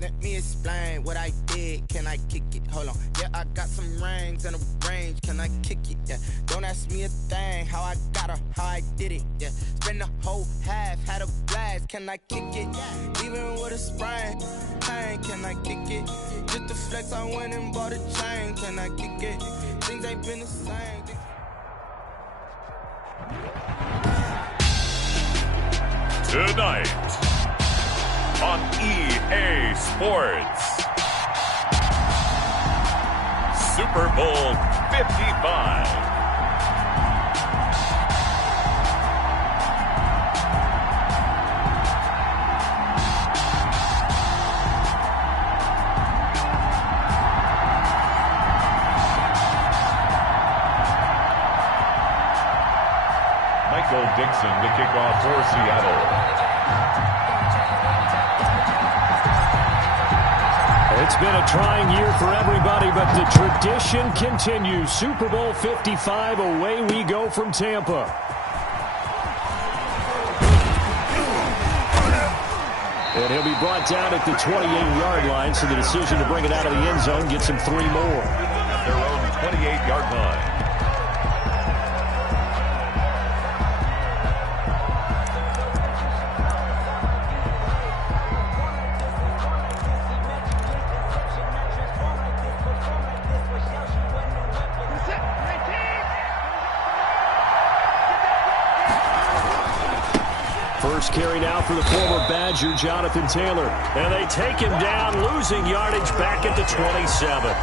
Let me explain what I did. Can I kick it? Hold on. Yeah, I got some rings and a range. Can I kick it? Yeah. Don't ask me a thing. How I got her, how I did it. Yeah. Spend the whole half, had a blast. Can I kick it? Even with a sprain. Pain, can I kick it? Just the flex, I went and bought a chain. Can I kick it? Things ain't been the same. Tonight on EA Sports, Super Bowl 55. Michael Dixon to kick off for Seattle. It's been a trying year for everybody, but the tradition continues. Super Bowl 55, away we go from Tampa. And he'll be brought down at the 28-yard line, so the decision to bring it out of the end zone gets him 3 more. At their own 28-yard line. First carry now for the former Badger, Jonathan Taylor. And they take him down, losing yardage back at the 27.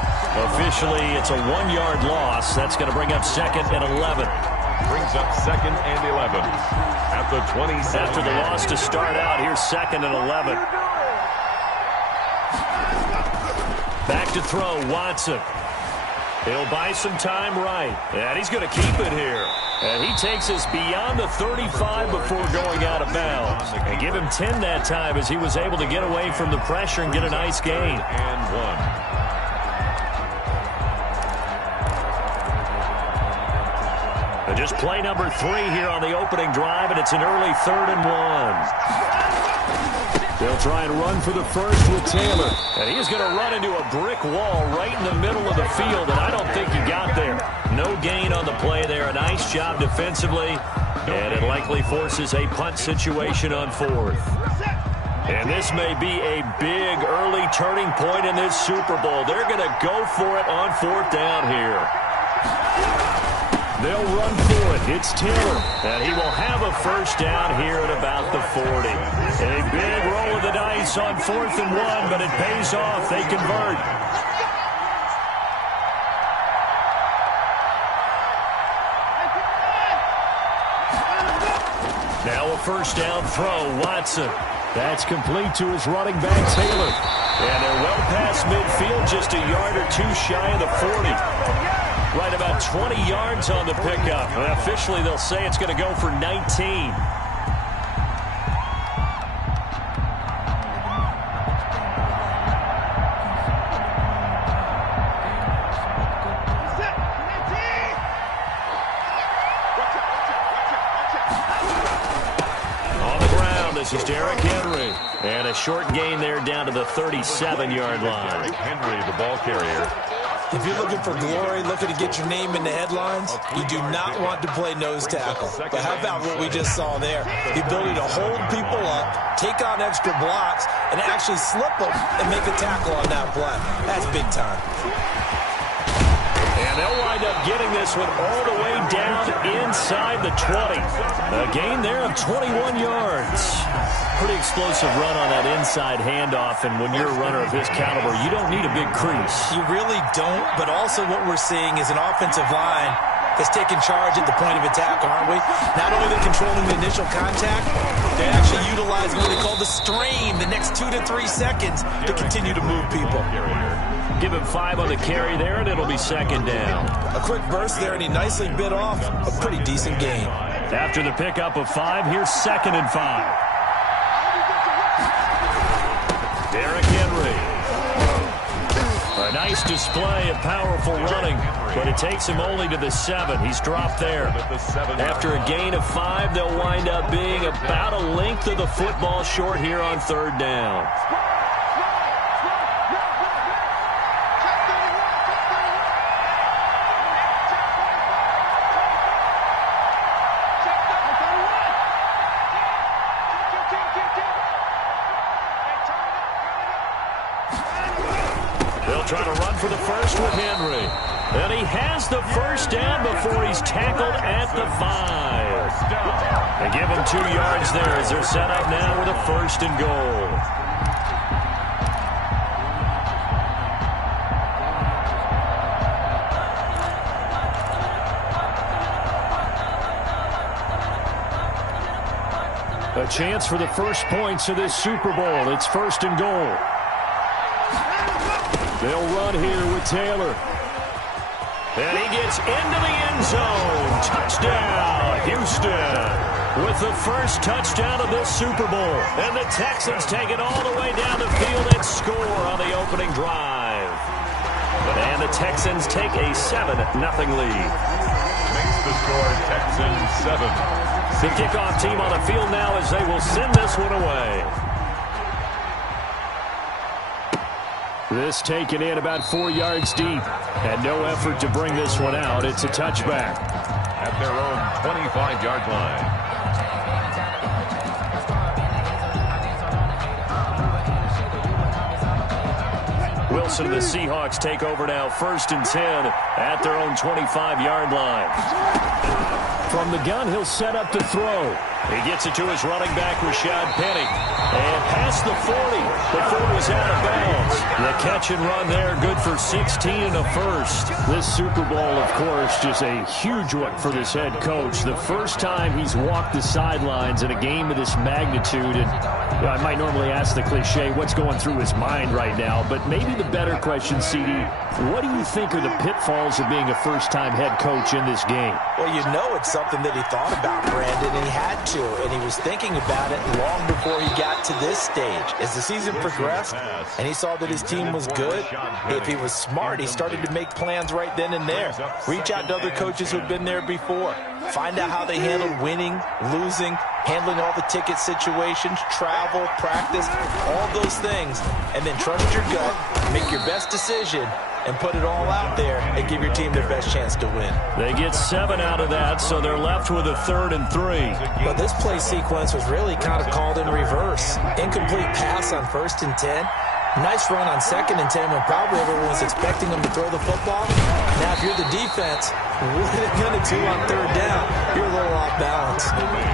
Officially, it's a 1-yard loss. That's going to bring up 2nd and 11. Brings up 2nd and 11 at the 27. After the loss to start out, here's 2nd and 11. Back to throw, Watson. He'll buy some time right. And he's going to keep it here. And he takes us beyond the 35 before going out of bounds. And give him 10 that time as he was able to get away from the pressure and get a nice gain. And 1. Just play number 3 here on the opening drive, and it's an early 3rd and 1. They'll try and run for the first with Taylor. And he's going to run into a brick wall right in the middle of the field, and I don't think he got there. No gain on the play there. A nice job defensively, and it likely forces a punt situation on 4th. And this may be a big early turning point in this Super Bowl. They're going to go for it on 4th down here. They'll run for it. It's Taylor, and he will have a first down here at about the 40. A big roll of the dice on 4th and 1, but it pays off. They convert. Now a first down throw, Watson. That's complete to his running back, Taylor. And they're well past midfield, just a yard or 2 shy of the 40. Right about 20 yards on the pickup. And officially, they'll say it's going to go for 19. On the ground, this is Derrick Henry. And a short gain there down to the 37-yard line. Derrick Henry, the ball carrier. If you're looking for glory, looking to get your name in the headlines, you do not want to play nose tackle. But how about what we just saw there? The ability to hold people up, take on extra blocks, and actually slip them and make a tackle on that play. That's big time. And they'll wind up getting this one all the way down inside the 20. A gain there of 21 yards. Pretty explosive run on that inside handoff, and when you're a runner of his caliber, you don't need a big crease. You really don't, but also what we're seeing is an offensive line that's taking charge at the point of attack, aren't we? Not only they're controlling the initial contact, they're actually utilizing what they call the strain, the next 2 to 3 seconds to continue to move people. Give him 5 on the carry there, and it'll be 2nd down. A quick burst there, and he nicely bit off a pretty decent gain. After the pickup of 5, here's 2nd and 5. Derrick Henry. A nice display of powerful running, but it takes him only to the 7. He's dropped there. After a gain of 5, they'll wind up being about a length of the football short here on 3rd down. has the first down before he's tackled at the 5. They give him 2 yards there as they're set up now with a 1st and goal. A chance for the first points of this Super Bowl. It's 1st and goal. They'll run here with Taylor. And he gets into the end zone. Touchdown, Houston. With the first touchdown of this Super Bowl. And the Texans take it all the way down the field and score on the opening drive. And the Texans take a 7-0 lead. Makes the score Texans 7. The kickoff team on the field now as they will send this one away. This taken in about 4 yards deep. And no effort to bring this one out. It's a touchback. At their own 25-yard line. Wilson and the Seahawks take over now 1st and 10 at their own 25-yard line. From the gun, he'll set up to throw. He gets it to his running back, Rashad Penny. And past the 40 before he's out of bounds. The catch and run there, good for 16 and a 1st. This Super Bowl, of course, just a huge one for this head coach. The first time he's walked the sidelines in a game of this magnitude. And I might normally ask the cliche, what's going through his mind right now? But maybe the better question, CD, what do you think are the pitfalls of being a first-time head coach in this game? Well, you know it's something that he thought about, Brandon, and he had to. And he was thinking about it long before he got to this stage. As the season progressed and he saw that his team was good, if he was smart, he started to make plans right then and there. Reach out to other coaches who've been there before. Find out how they handled winning, losing, handling all the ticket situations, travel, practice, all those things. And then trust your gut, make your best decision, and put it all out there and give your team their best chance to win. They get 7 out of that, so they're left with a 3rd and 3. But this play sequence was really kind of called in reverse. Incomplete pass on 1st and 10. Nice run on 2nd and 10 when probably everyone was expecting them to throw the football. Now, if you're the defense, what are they going to do on 3rd down? You're a little off balance.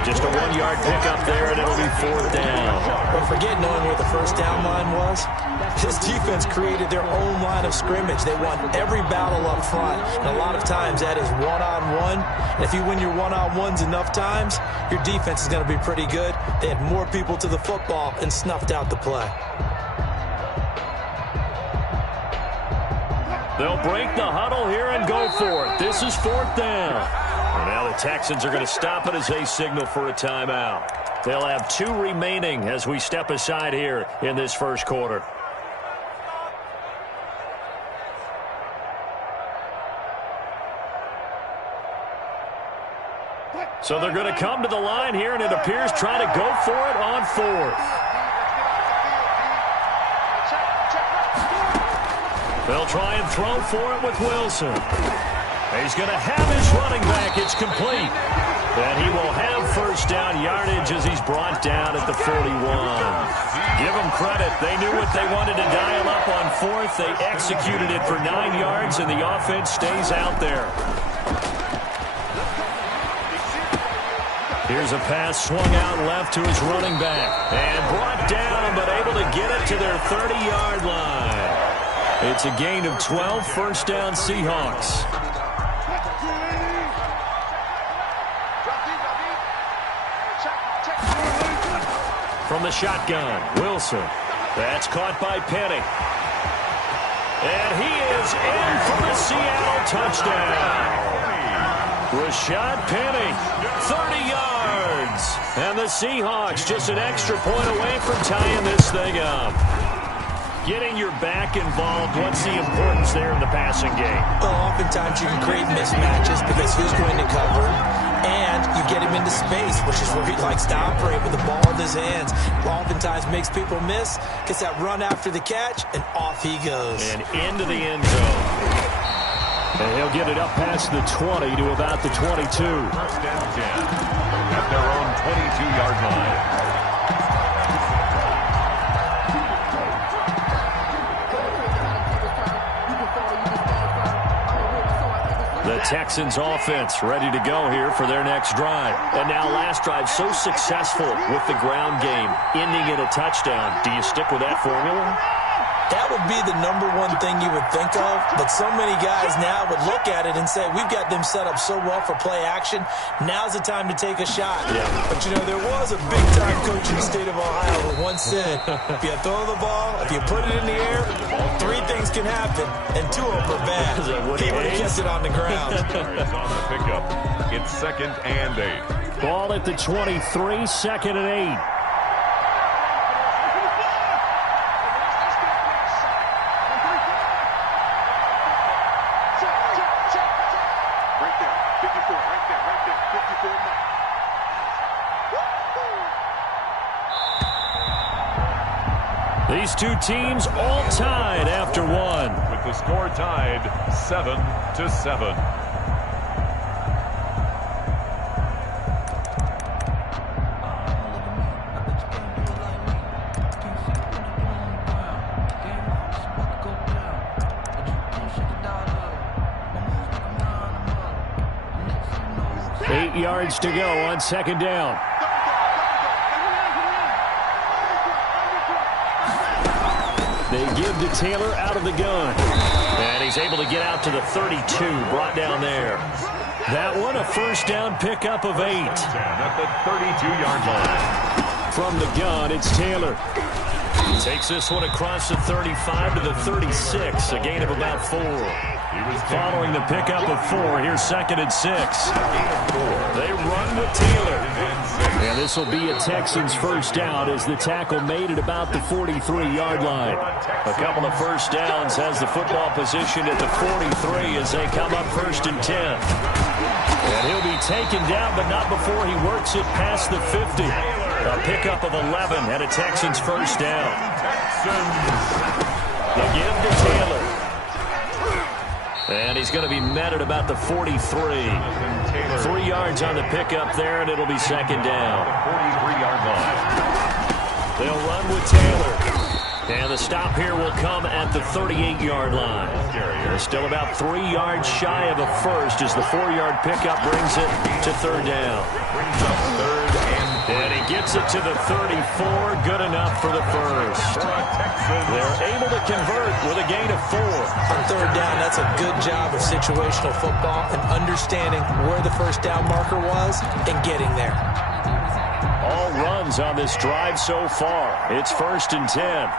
Just a 1-yard pickup there, and it'll be 4th down. But forget knowing where the first down line was. This defense created their own line of scrimmage. They won every battle up front, and a lot of times that is one-on-one. And if you win your one-on-ones enough times, your defense is going to be pretty good. They had more people to the football and snuffed out the play. They'll break the huddle here and go for it. This is 4th down. And now the Texans are going to stop it as they signal for a timeout. They'll have 2 remaining as we step aside here in this first quarter. So they're going to come to the line here, and it appears trying to go for it on 4th. They'll try and throw for it with Wilson. He's going to have his running back. It's complete. And he will have first down yardage as he's brought down at the 41. Give them credit. They knew what they wanted to dial up on 4th. They executed it for 9 yards, and the offense stays out there. Here's a pass swung out left to his running back. And brought down, but able to get it to their 30-yard line. It's a gain of 12, first down Seahawks. From the shotgun, Wilson. That's caught by Penny. And he is in for the Seattle touchdown. Rashad Penny, 30 yards. And the Seahawks just an extra point away from tying this thing up. Getting your back involved, what's the importance there in the passing game? Well, oftentimes you can create mismatches because who's going to cover, and you get him into space, which is where he likes to operate with the ball in his hands. Oftentimes makes people miss, gets that run after the catch, and off he goes. And into the end zone. And he'll get it up past the 20 to about the 22. First down 10 at their own 22-yard line. The Texans offense ready to go here for their next drive. And now last drive so successful with the ground game, ending in a touchdown. Do you stick with that formula? That would be the number one thing you would think of, but so many guys now would look at it and say, we've got them set up so well for play action, now's the time to take a shot. Yeah. But, you know, there was a big-time coach in the state of Ohio who once said, if you throw the ball, if you put it in the air, three things can happen, and two of them are bad. He would have kept it on the ground. On the pickup. It's 2nd and 8. Ball at the 23, 2nd and 8. These two teams all tied after one. With the score tied 7-7. Eight yards to go on 2nd down. They give to Taylor out of the gun. And he's able to get out to the 32, brought down there. That one, a first down pickup of 8. At the 32-yard line. From the gun, it's Taylor. He takes this one across the 35 to the 36, a gain of about 4. Following the pickup of 4, here's 2nd and 6. They run with Taylor. And this will be a Texans first down as the tackle made at about the 43-yard line. A couple of first downs has the football position at the 43 as they come up 1st and 10. And he'll be taken down, but not before he works it past the 50. A pickup of 11 and a Texans first down. The give to Taylor. And he's going to be met at about the 43. 3 yards on the pickup there, and it'll be 2nd down. 43-yard line. They'll run with Taylor. And the stop here will come at the 38-yard line. They're still about 3 yards shy of a first as the 4-yard pickup brings it to 3rd down. And he gets it to the 34, good enough for the first. They're able to convert with a gain of 4. On 3rd down, that's a good job of situational football and understanding where the first down marker was and getting there. All runs on this drive so far. It's 1st and 10.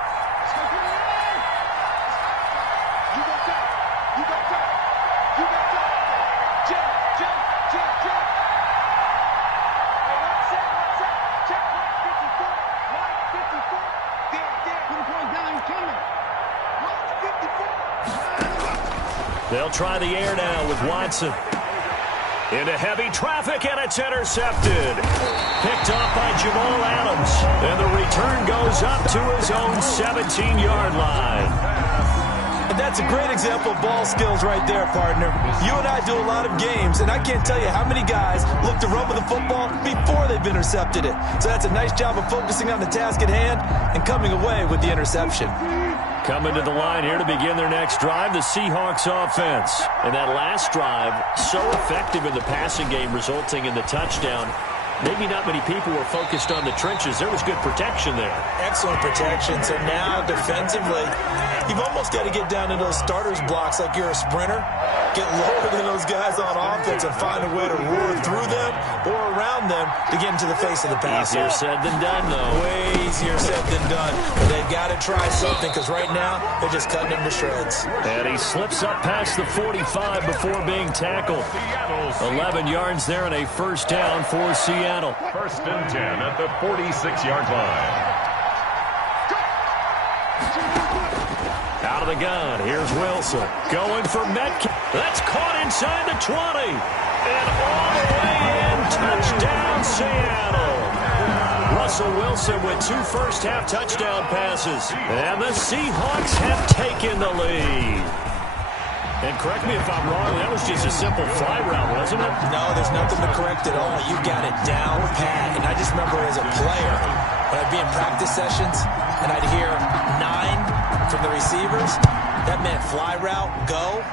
They'll try the air now with Watson. Into heavy traffic, and it's intercepted. Picked off by Jamal Adams. And the return goes up to his own 17-yard line. And that's a great example of ball skills right there, partner. You and I do a lot of games, and I can't tell you how many guys look to run with the football before they've intercepted it. So that's a nice job of focusing on the task at hand and coming away with the interception. Coming to the line here to begin their next drive, the Seahawks offense. And that last drive, so effective in the passing game, resulting in the touchdown. Maybe not many people were focused on the trenches. There was good protection there. Excellent protection. So now, defensively, you've almost got to get down to those starters blocks like you're a sprinter. Get lower than those guys on offense and find a way to roar through them or around them to get into the face of the pass. Easier said than done, though. Way easier said than done. But they've got to try something because right now, they're just cutting him to shreds. And he slips up past the 45 before being tackled. 11 yards there and a first down for Seattle. 1st and 10 at the 46-yard line. Out of the gun, here's Wilson. Going for Metcalf. That's caught inside the 20. And all the way in, touchdown Seattle. Russell Wilson with 2 first-half touchdown passes. And the Seahawks have taken the lead. And correct me if I'm wrong, that was just a simple fly route, wasn't it? No, there's nothing to correct at all. You got it down pat. And I just remember as a player, when I'd be in practice sessions, and I'd hear 9 from the receivers. That meant fly route, go,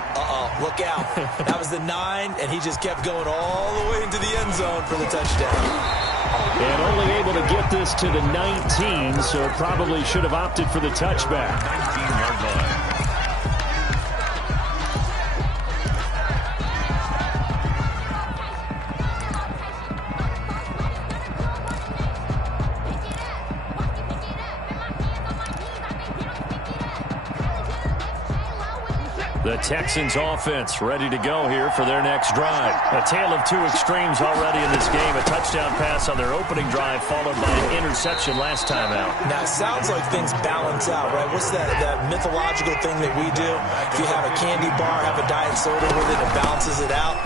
look out. That was the 9, and he just kept going all the way into the end zone for the touchdown. And only able to get this to the 19, so probably should have opted for the touchback. 19-yard line. The Texans offense ready to go here for their next drive. A tale of two extremes already in this game. A touchdown pass on their opening drive followed by an interception last time out. Now, it sounds like things balance out, right? What's that mythological thing that we do? If you have a candy bar, have a diet soda with it, it balances it out.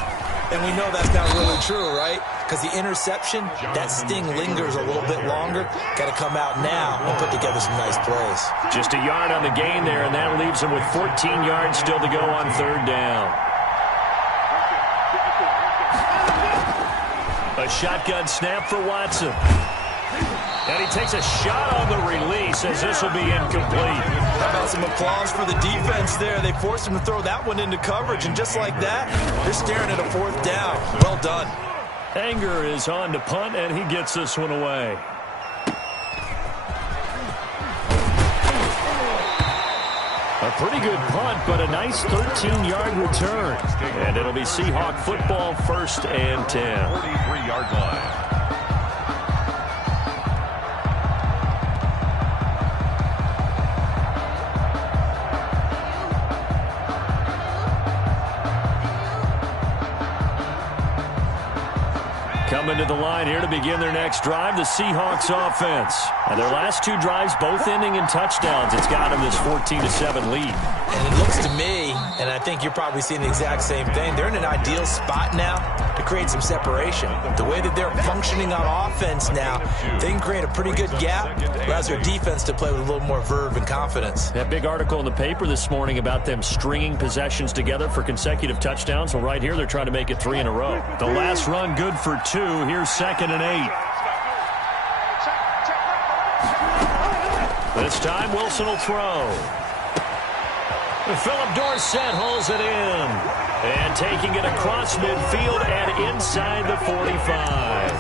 And we know that's not really true, right? Because the interception, that sting lingers a little bit longer. Got to come out now and put together some nice plays. Just a yard on the gain there, and that leaves them with 14 yards still to go on third down. A shotgun snap for Watson. And he takes a shot on the release as this will be incomplete. How about some applause for the defense there? They forced him to throw that one into coverage, and just like that, they're staring at a fourth down. Well done. Anger is on to punt, and he gets this one away. A pretty good punt, but a nice 13-yard return. And it'll be Seahawk football, 1st and 10. 43-yard line. Coming to the line here to begin their next drive, the Seahawks offense. And their last two drives both ending in touchdowns. It's got them this 14-7 lead. And it looks to me, and I think you're probably seeing the exact same thing, they're in an ideal spot now to create some separation. The way that they're functioning on offense now, they can create a pretty good gap, allows their defense to play with a little more verve and confidence. That big article in the paper this morning about them stringing possessions together for consecutive touchdowns. Well, right here, they're trying to make it 3 in a row. The last run good for 2. Here's 2nd and 8. This time, Wilson will throw. Philip Dorsett hauls it in. And taking it across midfield and inside the 45.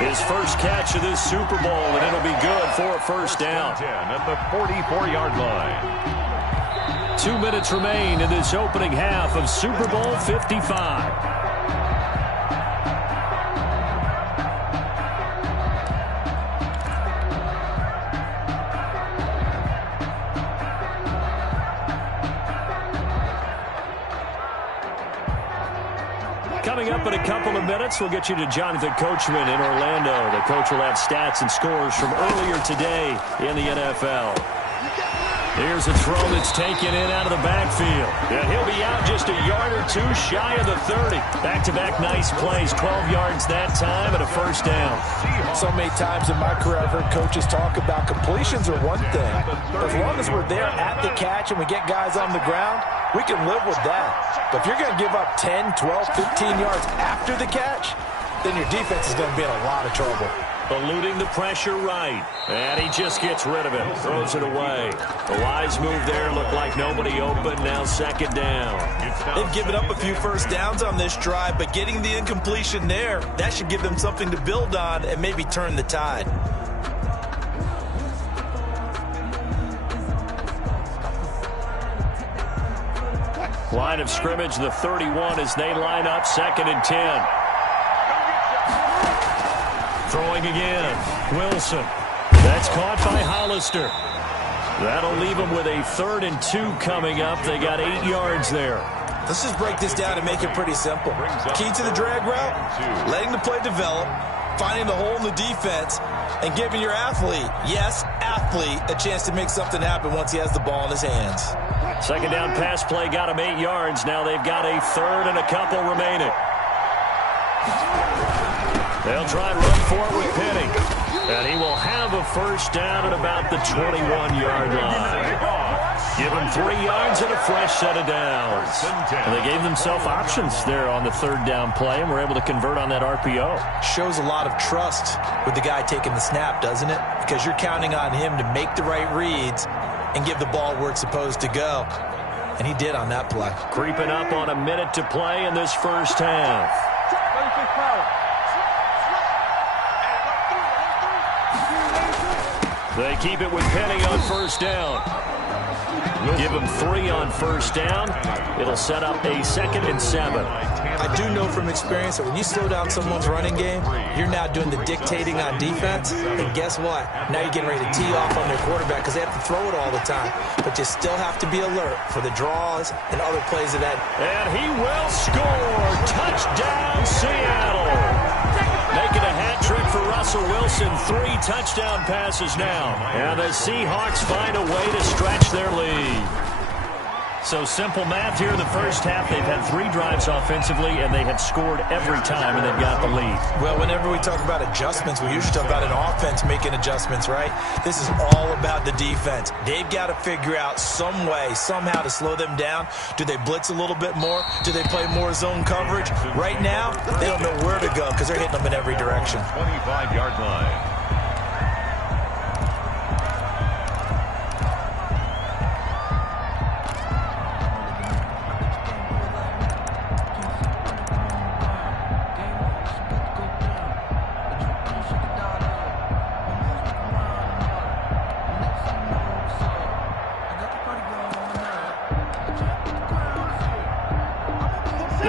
His first catch of this Super Bowl, and it'll be good for a first down. 10 at the 44-yard line. 2 minutes remain in this opening half of Super Bowl 55. Coming up in a couple of minutes, we'll get you to Jonathan Coachman in Orlando. The coach will have stats and scores from earlier today in the NFL. Here's a throw that's taken in out of the backfield. And he'll be out just a yard or two shy of the 30. Back-to-back nice plays, 12 yards that time and a first down. So many times in my career I've heard coaches talk about completions are one thing. But as long as we're there at the catch and we get guys on the ground, we can live with that. But if you're going to give up 10, 12, 15 yards after the catch, then your defense is going to be in a lot of trouble. Eluding the pressure right. And he just gets rid of it. Throws it away. A wise move there. Looked like nobody open. Now 2nd down. They've given up a few first downs on this drive, but getting the incompletion there, that should give them something to build on and maybe turn the tide. Line of scrimmage, the 31 as they line up 2nd and 10. Throwing again. Wilson. That's caught by Hollister. That'll leave them with a 3rd and 2 coming up. They got 8 yards there. Let's just break this down and make it pretty simple. Key to the drag route, letting the play develop, finding the hole in the defense, and giving your athlete, yes, athlete, a chance to make something happen once he has the ball in his hands. 2nd down pass play got them 8 yards. Now they've got a 3rd and a couple remaining. They'll try and run for it with Penny. And he will have a first down at about the 21-yard line. Give them 3 yards and a fresh set of downs. And they gave themselves options there on the 3rd down play and were able to convert on that RPO. Shows a lot of trust with the guy taking the snap, doesn't it? Because you're counting on him to make the right reads and give the ball where it's supposed to go. And he did on that play. Creeping up on a minute to play in this first half. They keep it with Penny on 1st down. Give them 3 on 1st down. It'll set up a 2nd and 7. I do know from experience that when you slow down someone's running game, you're now doing the dictating on defense. And guess what? Now you're getting ready to tee off on their quarterback because they have to throw it all the time. But you still have to be alert for the draws and other plays of that. And he will score. Touchdown, Seattle. Making a hat trick for Russell Wilson. 3 touchdown passes now. And the Seahawks find a way to stretch their lead. So simple math here in the first half. They've had 3 drives offensively, and they have scored every time, and they've got the lead. Well, whenever we talk about adjustments, we usually talk about an offense making adjustments, right? This is all about the defense. They've got to figure out some way, somehow to slow them down. Do they blitz a little bit more? Do they play more zone coverage? Right now, they don't know where to go because they're hitting them in every direction. 25-yard line.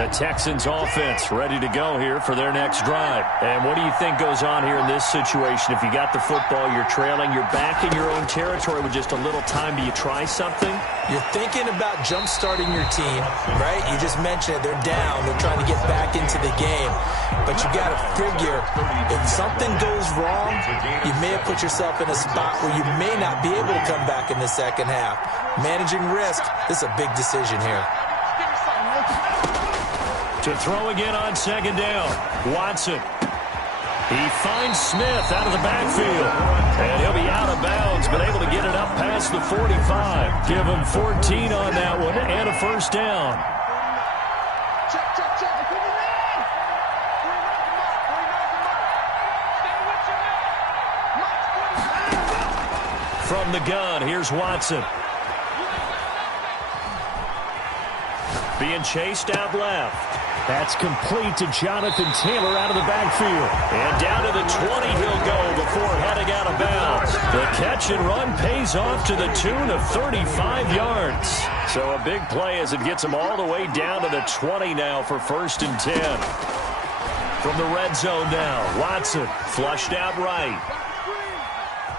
Texans offense ready to go here for their next drive. And what do you think goes on here in this situation? If you got the football, you're trailing, you're back in your own territory with just a little time. Do you try something? You're thinking about jump-starting your team, right? You just mentioned it. They're down. They're trying to get back into the game. But you got to figure if something goes wrong, you may have put yourself in a spot where you may not be able to come back in the second half. Managing risk, this is a big decision here. To throw again on 2nd down. Watson. He finds Smith out of the backfield. And he'll be out of bounds, but able to get it up past the 45. Give him 14 on that one and a 1st down. From the gun, here's Watson. Being chased out left. That's complete to Jonathan Taylor out of the backfield. And down to the 20 he'll go before heading out of bounds. The catch and run pays off to the tune of 35 yards. So a big play as it gets him all the way down to the 20 now for 1st and 10. From the red zone now, Watson flushed out right.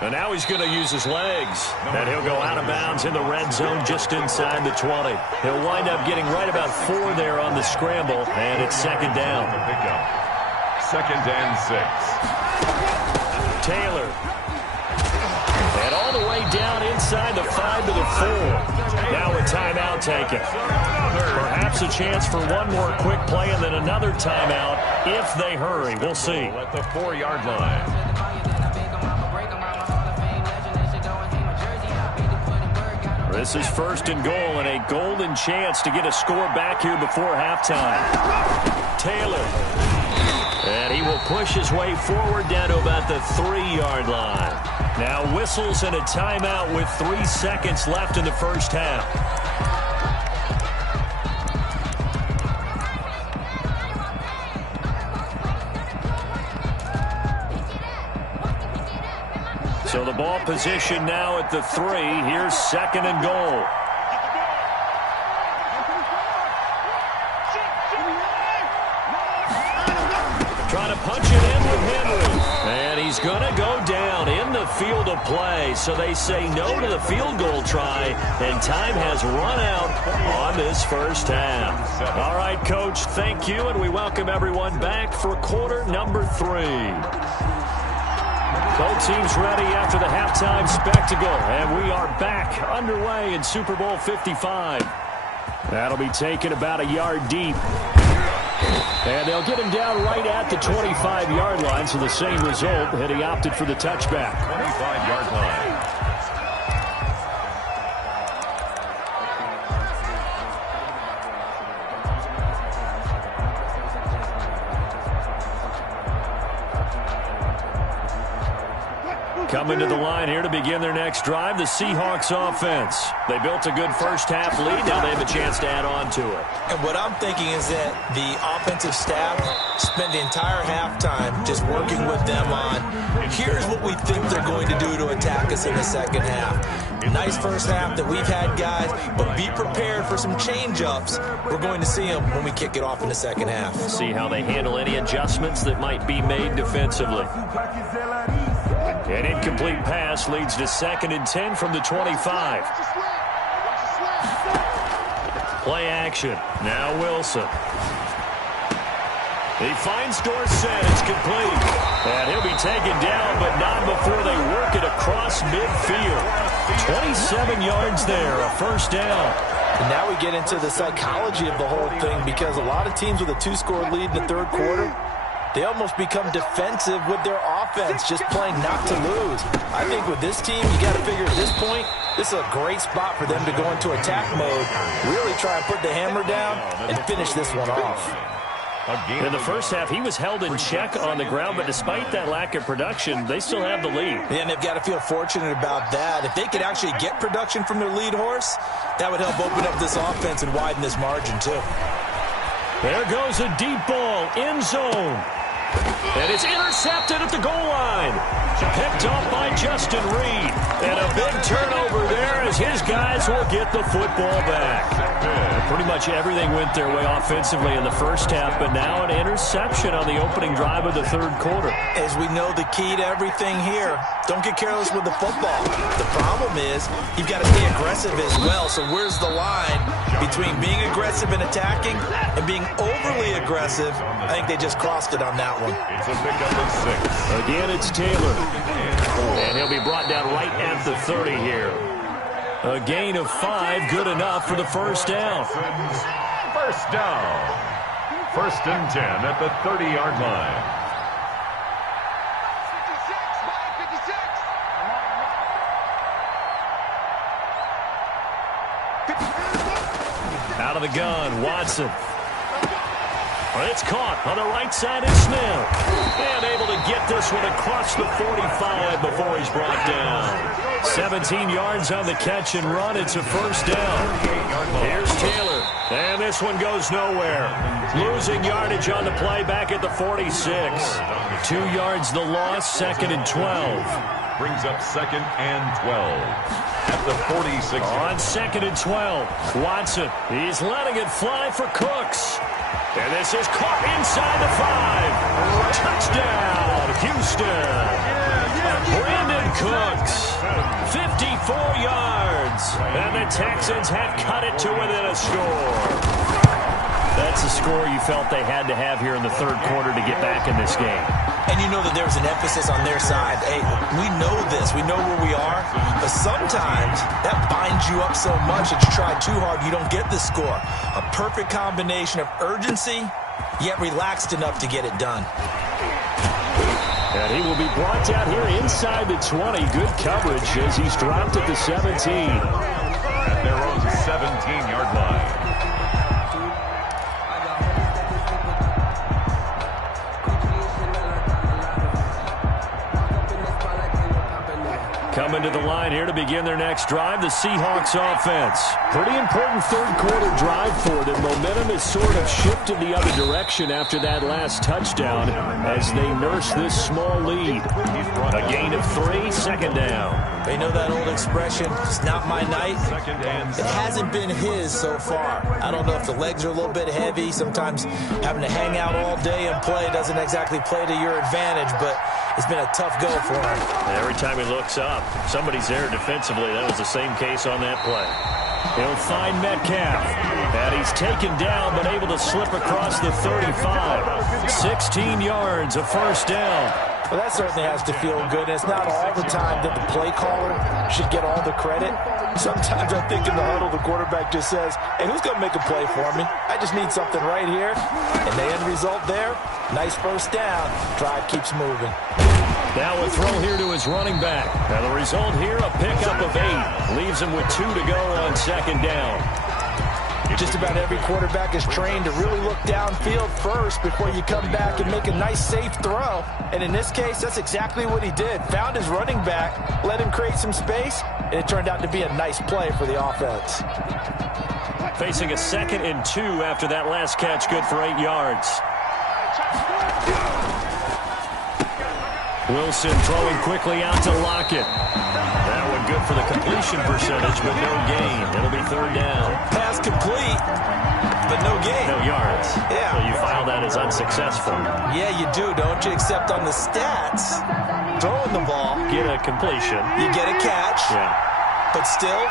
And now he's going to use his legs. And he'll go out of bounds in the red zone just inside the 20. He'll wind up getting right about 4 there on the scramble. And it's 2nd down. 2nd and 6. Taylor. And all the way down inside the 5 to the 4. Now a timeout taken. Perhaps a chance for one more quick play and then another timeout if they hurry. We'll see. At the 4-yard line. This is 1st and goal and a golden chance to get a score back here before halftime. Taylor. And he will push his way forward down to about the 3-yard line. Now whistles and a timeout with 3 seconds left in the first half. So the ball position now at the 3. Here's 2nd and goal. Trying to punch it in with Henry. And he's going to go down in the field of play. So they say no to the field goal try. And time has run out on this first half. All right, Coach, thank you. And we welcome everyone back for quarter number 3. Both teams ready after the halftime spectacle, and we are back underway in Super Bowl 55. That'll be taken about a yard deep. And they'll get him down right at the 25-yard line, so the same result, and he opted for the touchback. 25-yard line. Coming to the line here to begin their next drive, the Seahawks offense. They built a good first-half lead. Now they have a chance to add on to it. And what I'm thinking is that the offensive staff spent the entire halftime just working with them on, here's what we think they're going to do to attack us in the second half. Nice first half that we've had, guys, but be prepared for some change-ups. We're going to see them when we kick it off in the second half. See how they handle any adjustments that might be made defensively. An incomplete pass leads to 2nd and 10 from the 25. Play action. Now Wilson. He finds Dorsett. It's complete. And he'll be taken down, but not before they work it across midfield. 27 yards there, a first down. And now we get into the psychology of the whole thing, because a lot of teams with a 2-score lead in the third quarter, they almost become defensive with their offense, just playing not to lose. I think with this team, you got to figure at this point, this is a great spot for them to go into attack mode, really try and put the hammer down and finish this one off. In the first half, he was held in check on the ground, but despite that lack of production, they still have the lead. Yeah, and they've got to feel fortunate about that. If they could actually get production from their lead horse, that would help open up this offense and widen this margin too. There goes a deep ball, end zone. And it's intercepted at the goal line. Picked off by Justin Reed. And a big turnover there as his guys will get the football back. Pretty much everything went their way offensively in the first half, but now an interception on the opening drive of the third quarter. As we know, the key to everything here, don't get careless with the football. The problem is you've got to stay aggressive as well. So where's the line between being aggressive and attacking and being overly aggressive? I think they just crossed it on that one. It's a pickup of 6. Again, it's Taylor. And he'll be brought down right at the 30 here. A gain of 5, good enough for the first down. First down. 1st and 10 at the 30-yard line. Out of the gun, Watson. It's caught on the right side is Smith. And able to get this one across the 45 before he's brought down. 17 yards on the catch and run. It's a first down. Here's Taylor. And this one goes nowhere. Losing yardage on the play back at the 46. 2 yards the loss, 2nd and 12. Brings up 2nd and 12. At the 46. On 2nd and 12. Watson. He's letting it fly for Cooks. And this is caught inside the 5. Touchdown, Houston. Brandon Cooks, 54 yards. And the Texans have cut it to within a score. That's a score you felt they had to have here in the third quarter to get back in this game. And you know that there's an emphasis on their side. Hey, we know this. We know where we are. But sometimes that binds you up so much that you try too hard, you don't get the score. A perfect combination of urgency, yet relaxed enough to get it done. And he will be brought down here inside the 20. Good coverage as he's dropped at the 17. At their own 17-yard line. Coming to the line here to begin their next drive, the Seahawks offense. Pretty important third quarter drive for them. Momentum has sort of shifted the other direction after that last touchdown as they nurse this small lead. A gain of 3, 2nd down. They know that old expression, it's not my night. It hasn't been his so far. I don't know if the legs are a little bit heavy. Sometimes having to hang out all day and play doesn't exactly play to your advantage, but it's been a tough go for him. Every time he looks up, somebody's there defensively. That was the same case on that play. He'll find Metcalf. And he's taken down, but able to slip across the 35. 16 yards, a first down. Well, that certainly has to feel good. And it's not all the time that the play caller should get all the credit. Sometimes I think in the huddle, the quarterback just says, hey, who's going to make a play for me? I just need something right here. And the end result there, nice first down. Drive keeps moving. Now a throw here to his running back. Now the result here, a pickup of 8. Leaves him with 2 to go on 2nd down. Just about every quarterback is trained to really look downfield first before you come back and make a nice, safe throw. And in this case, that's exactly what he did. Found his running back, let him create some space, and it turned out to be a nice play for the offense. Facing a 2nd and 2 after that last catch, good for 8 yards. Wilson throwing quickly out to Lockett. That one good for the completion percentage, but no gain. It'll be 3rd down. Pass complete, but no gain. No yards. Yeah. So you file that as unsuccessful. Yeah, you do, don't you? Except on the stats, throwing the ball. Get a completion. You get a catch. Yeah. But still,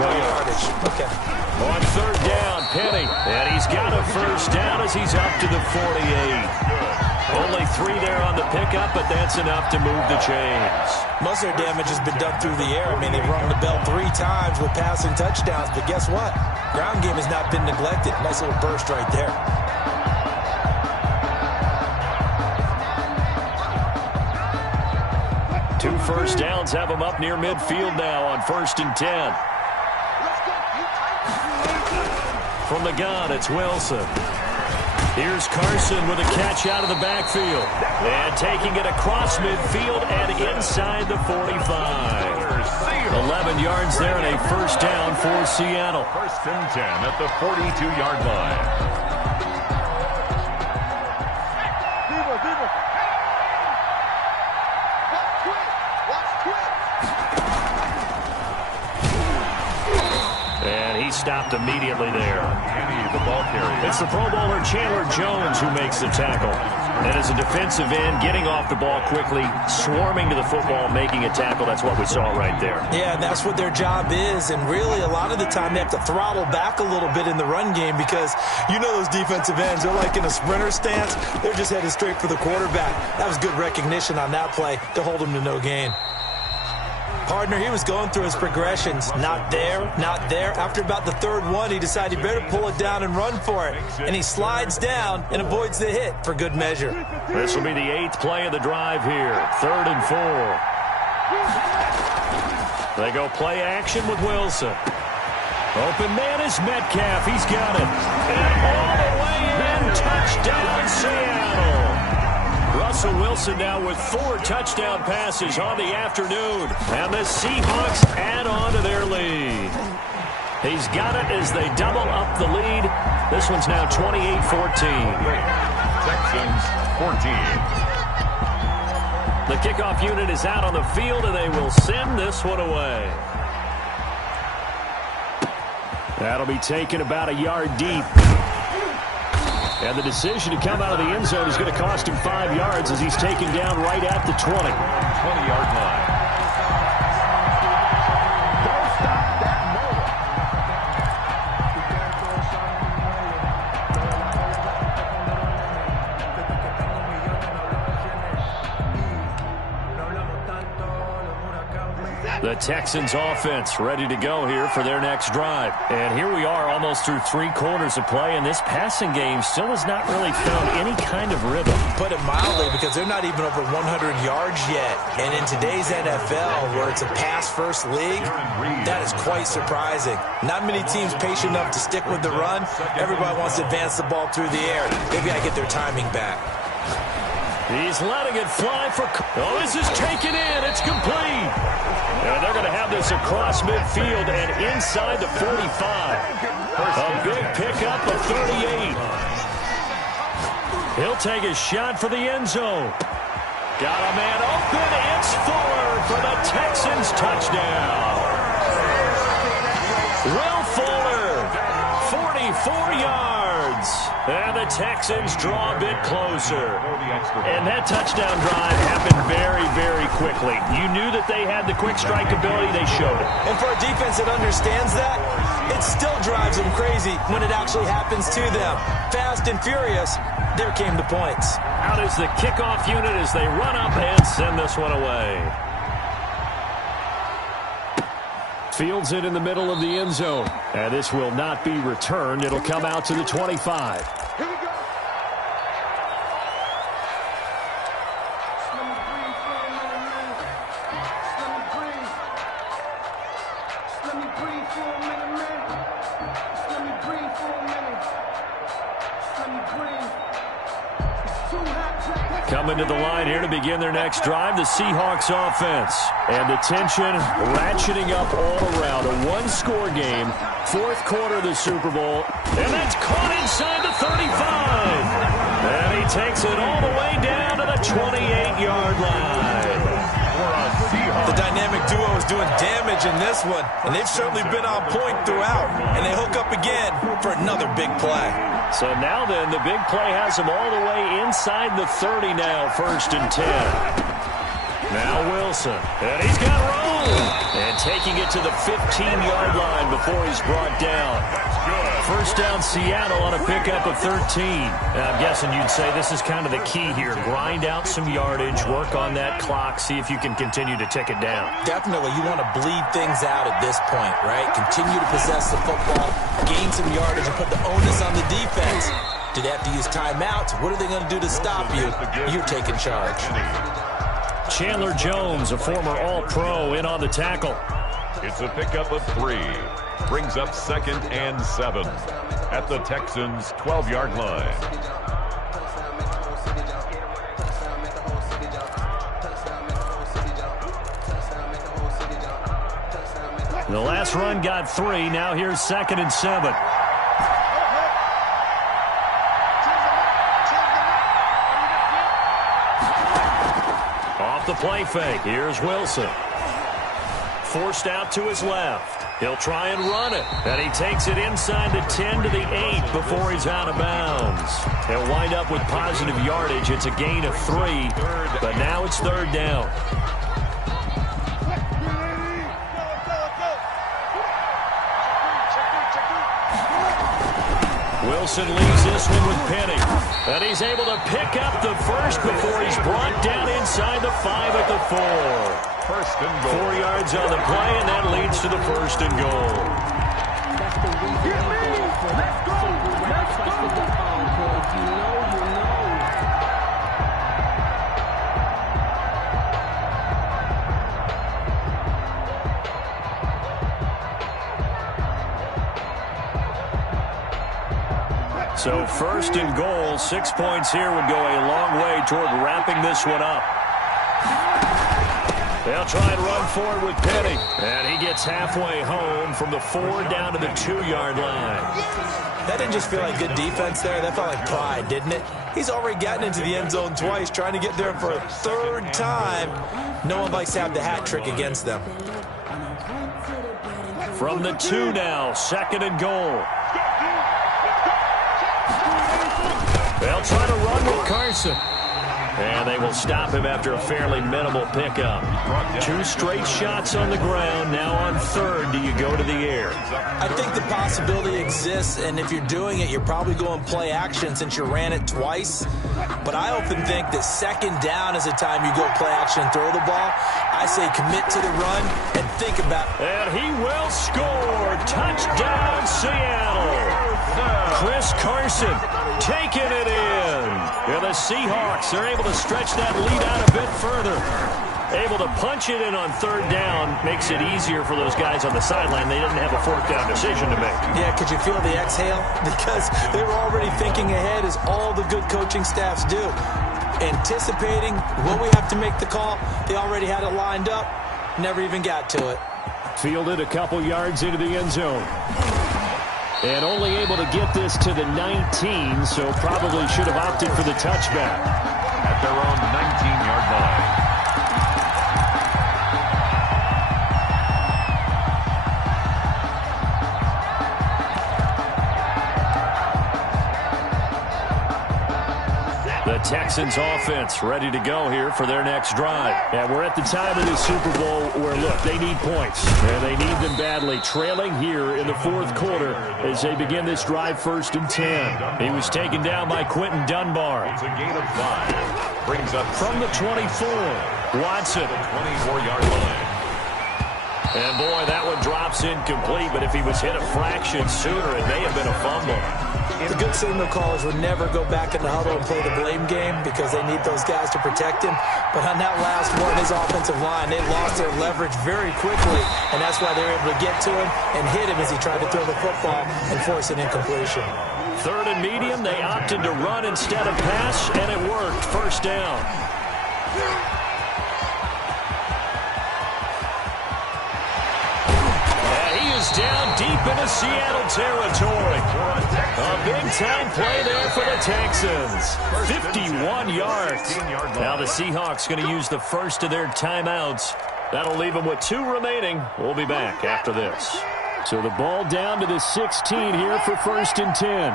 no yardage. Okay. On 3rd down, Penny. And he's got a 1st down as he's up to the 48. Only 3 there on the pickup, but that's enough to move the chains. Most of their damage has been done through the air. I mean, they've rung the bell 3 times with passing touchdowns, but guess what? Ground game has not been neglected. Nice little burst right there. Two 1st downs have them up near midfield now on 1st and 10. From the gun, it's Wilson. Here's Carson with a catch out of the backfield. And taking it across midfield and inside the 45. 11 yards there and a 1st down for Seattle. 1st and 10 at the 42-yard line. And he stopped immediately there. The ball carrier. It's the Pro Bowler Chandler Jones who makes the tackle. And as a defensive end, getting off the ball quickly, swarming to the football, making a tackle. That's what we saw right there. Yeah, and that's what their job is. And really, a lot of the time, they have to throttle back a little bit in the run game because you know those defensive ends, they're like in a sprinter stance. They're just headed straight for the quarterback. That was good recognition on that play to hold him to no gain. Partner, he was going through his progressions. Not there, not there. After about the 3rd one, he decided he better pull it down and run for it. And he slides down and avoids the hit for good measure. This will be the 8th play of the drive here. 3rd and 4. They go play action with Wilson. Open man is Metcalf. He's got it. And all the way in. Touchdown, Seattle. Russell Wilson now with 4 touchdown passes on the afternoon. And the Seahawks add on to their lead. He's got it as they double up the lead. This one's now 28-14. Texans 14. The kickoff unit is out on the field, and they will send this one away. That'll be taken about a yard deep. And the decision to come out of the end zone is going to cost him 5 yards as he's taken down right at the 20. 20-yard line. The Texans offense ready to go here for their next drive. And here we are almost through 3 quarters of play, and this passing game still has not really found any kind of rhythm. Put it mildly, because they're not even over 100 yards yet. And in today's NFL, where it's a pass-first league, that is quite surprising. Not many teams patient enough to stick with the run. Everybody wants to advance the ball through the air. They've got to get their timing back. He's letting it fly for... Oh, this is taken in. It's complete. And they're going to have this across midfield and inside the 45. A big pickup of 38. He'll take a shot for the end zone. Got a man open. It's Fuller for the Texans touchdown. Will Fuller, 44 yards. And the Texans draw a bit closer. And that touchdown drive happened very, very quickly. You knew that they had the quick strike ability. They showed it. And for a defense that understands that, it still drives them crazy when it actually happens to them. Fast and furious, there came the points. Out is the kickoff unit as they run up and send this one away. Fields it in the middle of the end zone. And this will not be returned. It'll come out to the 25. Here we go. Let me breathe for a minute, man. Let me breathe Coming to the line here to begin their next drive, the Seahawks offense. And the tension ratcheting up all around. A one-score game, fourth quarter of the Super Bowl. And that's caught inside the 35. And he takes it all the way down to the 28-yard line. The dynamic duo is doing damage in this one, and they've certainly been on point throughout. And they hook up again for another big play. So now then, the big play has him all the way inside the 30 now, 1st and 10. Now Wilson, and he's got room. And taking it to the 15-yard line before he's brought down. First down, Seattle on a pickup of 13. I'm guessing you'd say this is kind of the key here. Grind out some yardage, work on that clock, see if you can continue to tick it down. Definitely, you want to bleed things out at this point, right? Continue to possess the football, gain some yardage, and put the onus on the defense. Do they have to use timeouts? What are they going to do to stop you? You're taking charge. Chandler Jones, a former All-Pro, in on the tackle. It's a pickup of 3. Brings up 2nd and 7 at the Texans' 12-yard line. The last run got 3. Now here's 2nd and 7. Off the play fake. Here's Wilson. Forced out to his left. He'll try and run it. And he takes it inside the 10 to the 8 before he's out of bounds. He'll wind up with positive yardage. It's a gain of 3, but now it's 3rd down. Wilson leaves this one with Penny. And he's able to pick up the first before he's brought down inside the 5 at the 4. 1st and goal. 4 yards on the play, and that leads to the 1st and goal. So 1st and goal, 6 points here would go a long way toward wrapping this one up. They'll try and run forward with Penny. And he gets halfway home from the 4 down to the 2-yard line. That didn't just feel like good defense there. That felt like pride, didn't it? He's already gotten into the end zone twice, trying to get there for a 3rd time. No one likes to have the hat trick against them. From the 2 now, 2nd and goal. They'll try to run with Carson. And they will stop him after a fairly minimal pickup. 2 straight shots on the ground. Now on 3rd, do you go to the air? I think the possibility exists, and if you're doing it, you're probably going play action since you ran it twice. But I often think that 2nd down is the time you go play action and throw the ball. I say commit to the run and think about it. And he will score. Touchdown, Seattle. Chris Carson taking it in. And the Seahawks are able to stretch that lead out a bit further. Able to punch it in on 3rd down. Makes it easier for those guys on the sideline. They didn't have a 4th down decision to make. Yeah, could you feel the exhale? Because they were already thinking ahead, as all the good coaching staffs do. Anticipating when we have to make the call. They already had it lined up. Never even got to it. Fielded a couple yards into the end zone. And only able to get this to the 19, so probably should have opted for the touchback. At their own 19-yard line. The Texans offense ready to go here for their next drive. And we're at the time of the Super Bowl where, look, they need points. And they need them badly. Trailing here in the 4th quarter as they begin this drive 1st and 10. He was taken down by Quentin Dunbar. It's a gain of 5. Brings up from the 24. Watson. 24-yard line. And, boy, that one drops incomplete. But if he was hit a fraction sooner, it may have been a fumble. The good signal callers would never go back in the huddle and play the blame game because they need those guys to protect him. But on that last one, his offensive line, they lost their leverage very quickly, and that's why they were able to get to him and hit him as he tried to throw the football and force an incompletion. 3rd and medium. They opted to run instead of pass, and it worked. First down. And he is down deep into Seattle territory. A big-time play there for the Texans. 51 yards. Now the Seahawks going to use the first of their timeouts. That'll leave them with 2 remaining. We'll be back after this. So the ball down to the 16 here for 1st and 10.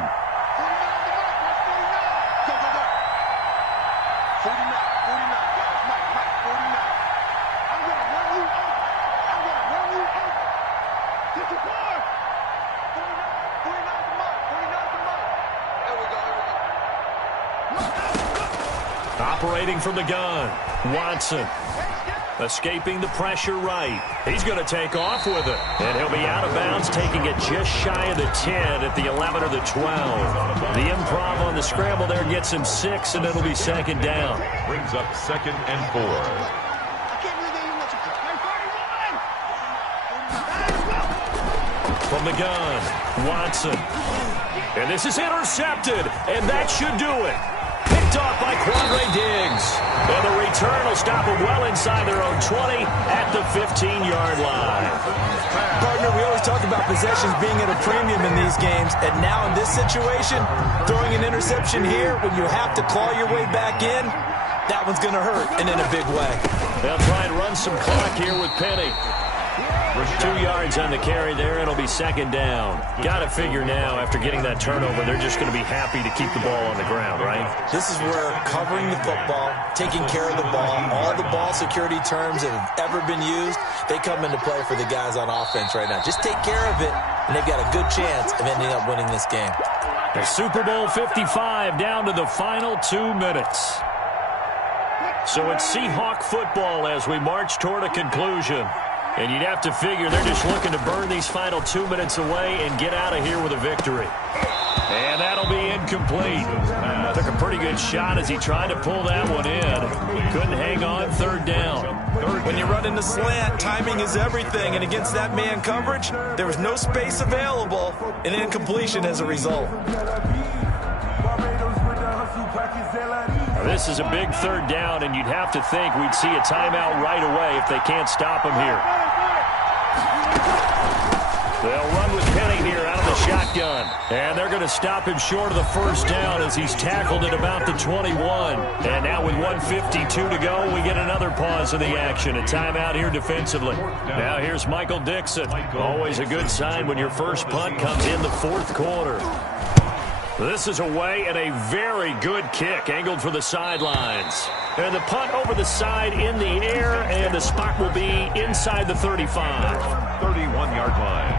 Operating from the gun, Watson. Escaping the pressure right. He's going to take off with it. And he'll be out of bounds, taking it just shy of the 10 at the 11 or the 12. The improv on the scramble there gets him 6, and it'll be 2nd down. Brings up 2nd and 4. From the gun, Watson. And this is intercepted, and that should do it. Picked off by Quandre Diggs. And the return will stop them well inside their own 20 at the 15-yard line. Partner, we always talk about possessions being at a premium in these games, and now in this situation, throwing an interception here when you have to claw your way back in, that one's going to hurt, and in a big way. They'll try and run some clock here with Penny. 2 yards on the carry there. It'll be 2nd down. Got to figure now, after getting that turnover, they're just going to be happy to keep the ball on the ground, right? This is where covering the football, taking care of the ball, all the ball security terms that have ever been used, they come into play for the guys on offense right now. Just take care of it, and they've got a good chance of ending up winning this game. The Super Bowl 55 down to the final 2 minutes. So it's Seahawk football as we march toward a conclusion. And you'd have to figure they're just looking to burn these final 2 minutes away and get out of here with a victory. And that'll be incomplete. Took a pretty good shot as he tried to pull that one in. Couldn't hang on. 3rd down. When you run in the slant, timing is everything. And against that man coverage, there was no space available. An incompletion as a result. This is a big 3rd down, and you'd have to think we'd see a timeout right away if they can't stop him here. They'll run with Penny here out of the shotgun. And they're going to stop him short of the 1st down as he's tackled at about the 21. And now with 1:52 to go, we get another pause in the action. A timeout here defensively. Now here's Michael Dixon. Always a good sign when your first punt comes in the 4th quarter. This is away and a very good kick angled for the sidelines. And the punt over the side in the air, and the spot will be inside the 35. 31-yard line.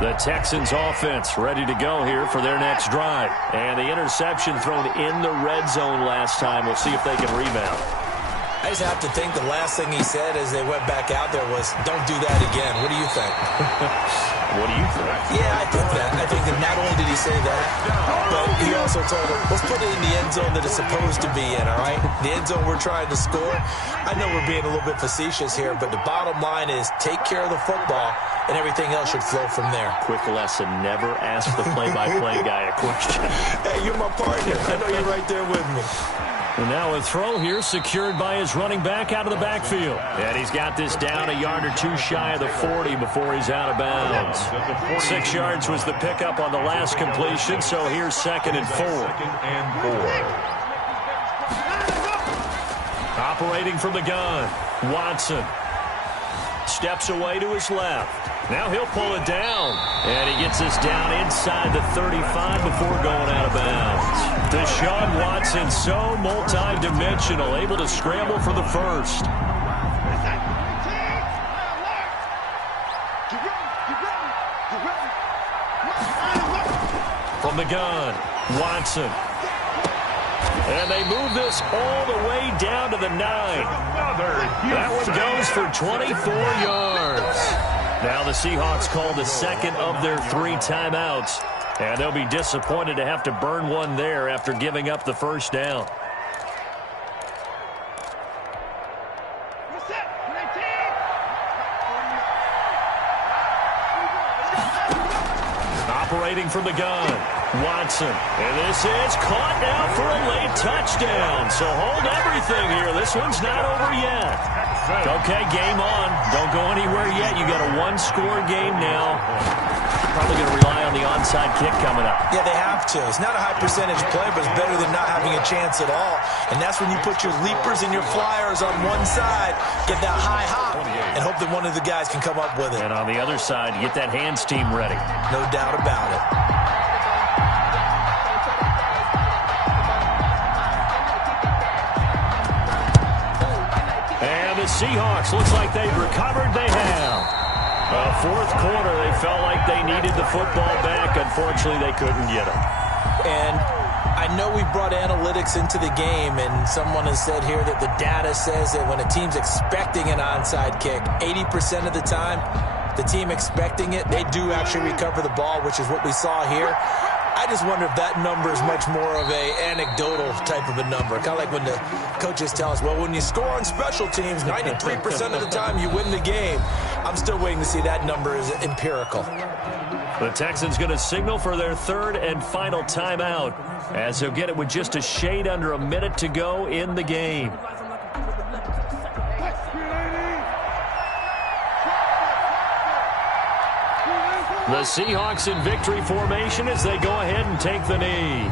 The Texans offense ready to go here for their next drive. And the interception thrown in the red zone last time. We'll see if they can rebound. I just have to think the last thing he said as they went back out there was, don't do that again. What do you think? What do you think? Yeah, I think that. I think that not only did he say that, but he also told him, let's put it in the end zone that it's supposed to be in, all right? The end zone we're trying to score. I know we're being a little bit facetious here, but the bottom line is take care of the football, and everything else should flow from there. Quick lesson, never ask the play-by-play guy a question. Hey, you're my partner. I know you're right there with me. And now a throw here secured by his running back out of the backfield. And he's got this down a yard or 2 shy of the 40 before he's out of bounds. 6 yards was the pickup on the last completion, so here's 2nd and 4. Operating from the gun, Watson. Steps away to his left. Now he'll pull it down. And he gets us down inside the 35 before going out of bounds. Deshaun Watson, so multi-dimensional, able to scramble for the first. From the gun, Watson. And they move this all the way down to the 9. That one goes for 24 yards. Now the Seahawks call the 2nd of their 3 timeouts. And they'll be disappointed to have to burn one there after giving up the 1st down. separating from the gun. Watson. And this is caught now for a late touchdown. So hold everything here. This one's not over yet. Okay, game on. Don't go anywhere yet. You got a one-score game now. Probably going to rely on the onside kick coming up. Yeah, they have to. It's not a high percentage play, but it's better than not having a chance at all. And that's when you put your leapers and your flyers on one side, get that high hop, and hope that one of the guys can come up with it. And on the other side, get that hands team ready. No doubt about it. And the Seahawks, looks like they've recovered. They have. Fourth quarter, they felt like they needed the football back. Unfortunately, they couldn't get it. And I know we brought analytics into the game, and someone has said here that the data says that when a team's expecting an onside kick, 80% of the time, the team expecting it, they do actually recover the ball, which is what we saw here. I just wonder if that number is much more of a anecdotal type of a number. Kind of like when the coaches tell us, well, when you score on special teams, 93% of the time you win the game. I'm still waiting to see that number is empirical. The Texans going to signal for their third and final timeout, as they'll get it with just a shade under a minute to go in the game. The Seahawks in victory formation as they go ahead and take the knee.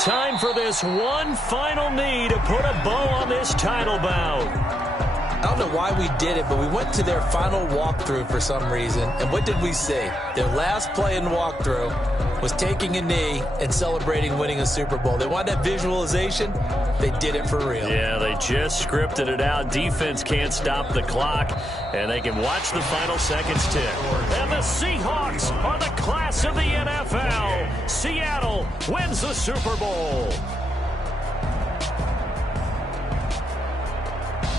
Time for this one final knee to put a bow on this title bout. I don't know why we did it, but we went to their final walkthrough for some reason. And what did we see? Their last play in walkthrough was taking a knee and celebrating winning a Super Bowl. They want that visualization. They did it for real. Yeah, they just scripted it out. Defense can't stop the clock, and they can watch the final seconds tick. And the Seahawks are the class of the NFL. Seattle wins the Super Bowl.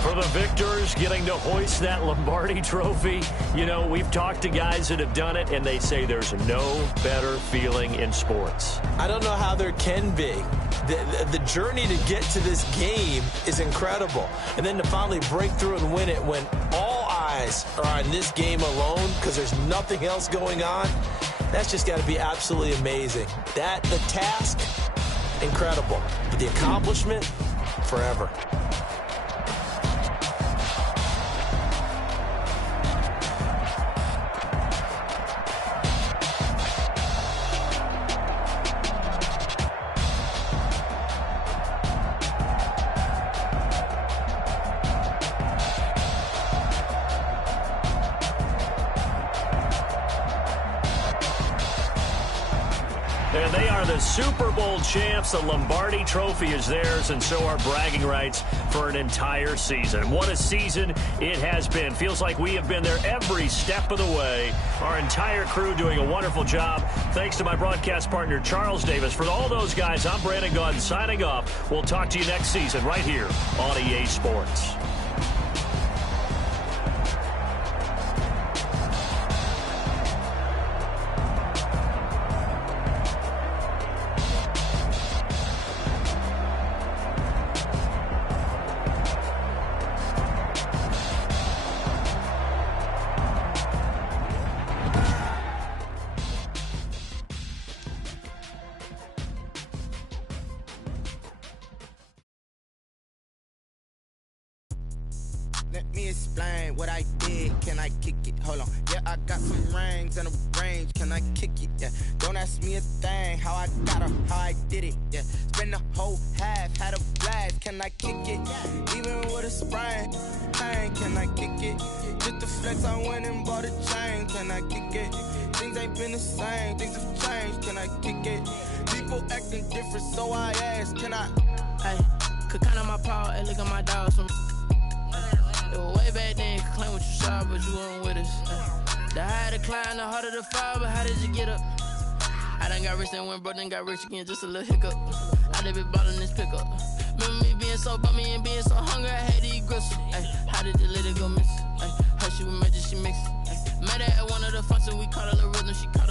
For the victors, getting to hoist that Lombardi trophy, you know, we've talked to guys that have done it, and they say there's no better feeling in sports. I don't know how there can be. The journey to get to this game is incredible. And then to finally break through and win it when all eyes are on this game alone because there's nothing else going on, that's just got to be absolutely amazing. The task, incredible. But the accomplishment, forever. And they are the Super Bowl champs. The Lombardi trophy is theirs, and so are bragging rights for an entire season. What a season it has been. Feels like we have been there every step of the way. Our entire crew doing a wonderful job. Thanks to my broadcast partner, Charles Davis. For all those guys, I'm Brandon Gaudin signing off. We'll talk to you next season right here on EA Sports. Let me explain what I did. Can I kick it? Hold on. Yeah, I got some rings and a range. Can I kick it? Yeah. Don't ask me a thing. How I got her, how I did it. Yeah. Spend the whole half, had a blast. Can I kick it? Even with a sprain. Pain, can I kick it? Just the flex, I went and bought a chain. Can I kick it? Things ain't been the same. Things have changed. Can I kick it? People acting different, so I ask. Can I? Hey, could count on my power and look at my dogs from. Way back then, you could claim what you saw, but you weren't with us. The higher the climb, the harder the fall, but how did you get up? I done got rich and went broke, then got rich again, just a little hiccup. I done been ballin' this pickup. Remember me being so bummy and being so hungry, I had to eat gristle. Ay, how did you let it go miss? Ay, how she was magic, she mixed. Met her at one of the functions, we caught a little rhythm, she caught